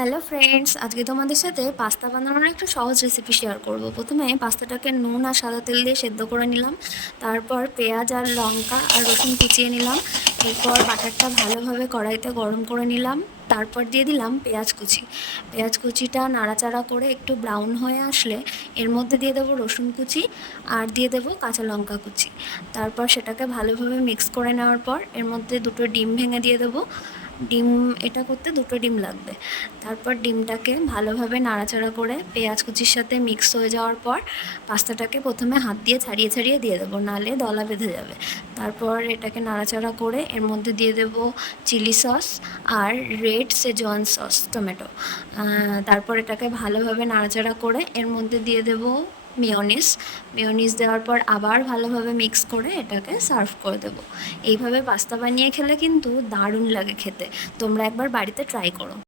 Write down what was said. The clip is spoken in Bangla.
হ্যালো ফ্রেন্ডস, আজকে তোমাদের সাথে পাস্তা বানানোর একটা সহজ রেসিপি শেয়ার করব। প্রথমে পাস্তাটাকে নুন আর সাদা তেল দিয়ে সেদ্ধ করে নিলাম। তারপর পেঁয়াজ আর লঙ্কা আর রসুন কুচিয়ে নিলাম। এরপর বাটারটা ভালোভাবে কড়াইতে গরম করে নিলাম। তারপর দিয়ে দিলাম পেঁয়াজ কুচি। পেঁয়াজ কুচিটা নাড়াচাড়া করে একটু ব্রাউন হয়ে আসলে এর মধ্যে দিয়ে দেবো রসুন কুচি আর দিয়ে দেবো কাঁচা লঙ্কা কুচি। তারপর সেটাকে ভালোভাবে মিক্স করে নেওয়ার পর এর মধ্যে দুটো ডিম ভেঙে দিয়ে দেবো। ডিম এটা করতে দুটো ডিম লাগবে। তারপর ডিমটাকে ভালোভাবে নাড়াচাড়া করে পেঁয়াজ কুচির সাথে মিক্স হয়ে যাওয়ার পর পাস্তাটাকে প্রথমে হাত দিয়ে ছাড়িয়ে ছাড়িয়ে দিয়ে দেবো, নাহলে দলা বেঁধে যাবে। তারপর এটাকে নাড়াচাড়া করে এর মধ্যে দিয়ে দেবো চিলি সস আর রেড সেজওয়ান সস টমেটো। তারপর এটাকে ভালোভাবে নাড়াচাড়া করে এর মধ্যে দিয়ে দেবো মেয়োনিজ দেওয়ার পর আবার ভালোভাবে মিক্স করে এটাকে সার্ভ করে দেবো। এইভাবে পাস্তা বানিয়ে খেলে কিন্তু দারুণ লাগে খেতে। তোমরা একবার বাড়িতে ট্রাই করো।